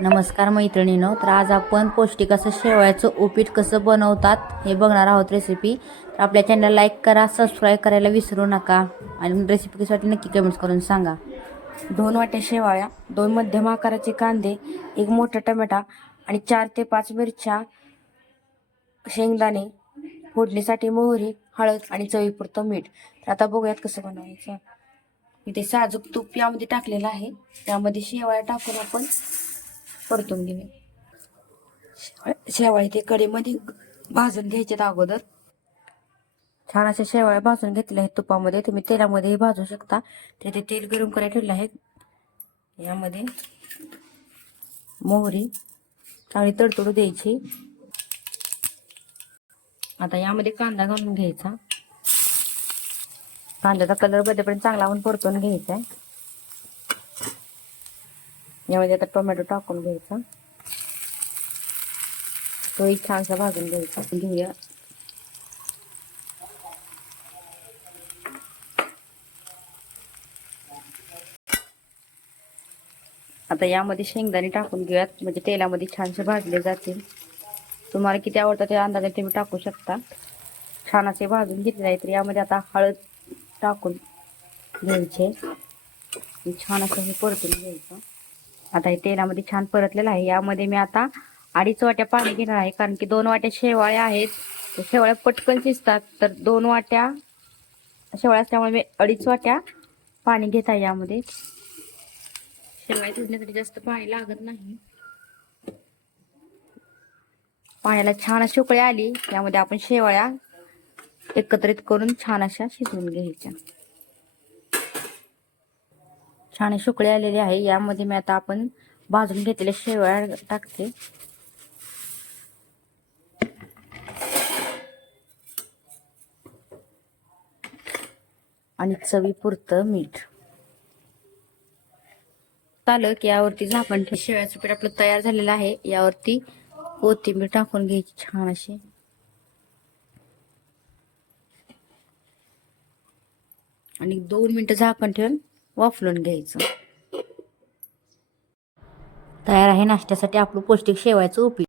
नमस्कार मैत्रिणीनो तर आज आपण पौष्टिक असं शेवयाचं उपीट कसं बनवतात हे बघणार आहोत रेसिपी तर आपल्या चॅनलला लाईक करा सबस्क्राईब करायला विसरू नका आणि रेसिपी नक्की कमेंट्स करून सांगा. दोन वाट्या शेवाळ्या दोन मध्यम आकाराचे कांदे एक मोठा टमाटा आणि चार ते पाच मिरच्या शेंगदाणे फोडणीसाठी मोहरी हळद आणि चवीपुरतं मीठ. तर आता बघूयात कसं बनवायचं. इथे साजूक तूप यामध्ये टाकलेलं आहे. त्यामध्ये शेवाळ्या टाकून आपण परतून घेऊया शेवाळे ते कढीमध्ये भाजून घ्यायचे अगोदर. छान अशा शेवाळ्या भाजून घेतल्या आहेत तुपामध्ये. तुम्ही तेलामध्येही भाजू शकता. तिथे तेल गरम करायला ठेवलं आहे. यामध्ये मोहरी चांगली तडतडू द्यायची. आता यामध्ये कांदा घालून घ्यायचा. कांद्याचा कलर बदलपर्यंत चांगला आपण परतून घ्यायचा आहे. यामध्ये आता टोमॅटो टाकून घ्यायचा. तोही छानसा भाजून घ्यायचा. घेऊया. आता यामध्ये शेंगदाणे टाकून घेऊयात. म्हणजे तेलामध्ये छानसे भाजले जातील. तुम्हाला किती आवडतं त्या अंदाजे तुम्ही टाकू शकता. छान असे भाजून घेतले आहे तर यामध्ये आता हळद टाकून घ्यायचे. छान असं हे परतून घ्यायचं. आता हे तेलामध्ये छान परतलेलं आहे. यामध्ये मी आता अडीच वाट्या पाणी घेणार आहे. कारण की दोन वाट्या शेवाळ्या आहेत. शेवाळ्या पटकन शिजतात. तर दोन वाट्या शेवाळ्या असल्यामुळे मी अडीच वाट्या पाणी घेत आहे यामध्ये. शेवाळ्या शिजण्यासाठी जास्त पाणी लागत नाही. पाण्याला छान अशी उकळी आली. त्यामध्ये आपण शेवाळ्या एकत्रित करून छान अशा शिजवून घ्यायच्या. छान अशी आलेले आलेली आहे. यामध्ये मी आता आपण भाजून घेतलेल्या शेवया टाकते. आणि चवीपुरतं मीठ. झालं की यावरती झाकण ठेव शेवयाचं पीठ आपलं तयार झालेलं आहे. यावरती कोथिंबीर टाकून घ्यायची छान अशी. आणि दोन मिनिटं झाकण ठेवून वाफलून घ्यायचं. तयार आहे नाश्त्यासाठी आपलं पौष्टिक शेवायचं उपीट.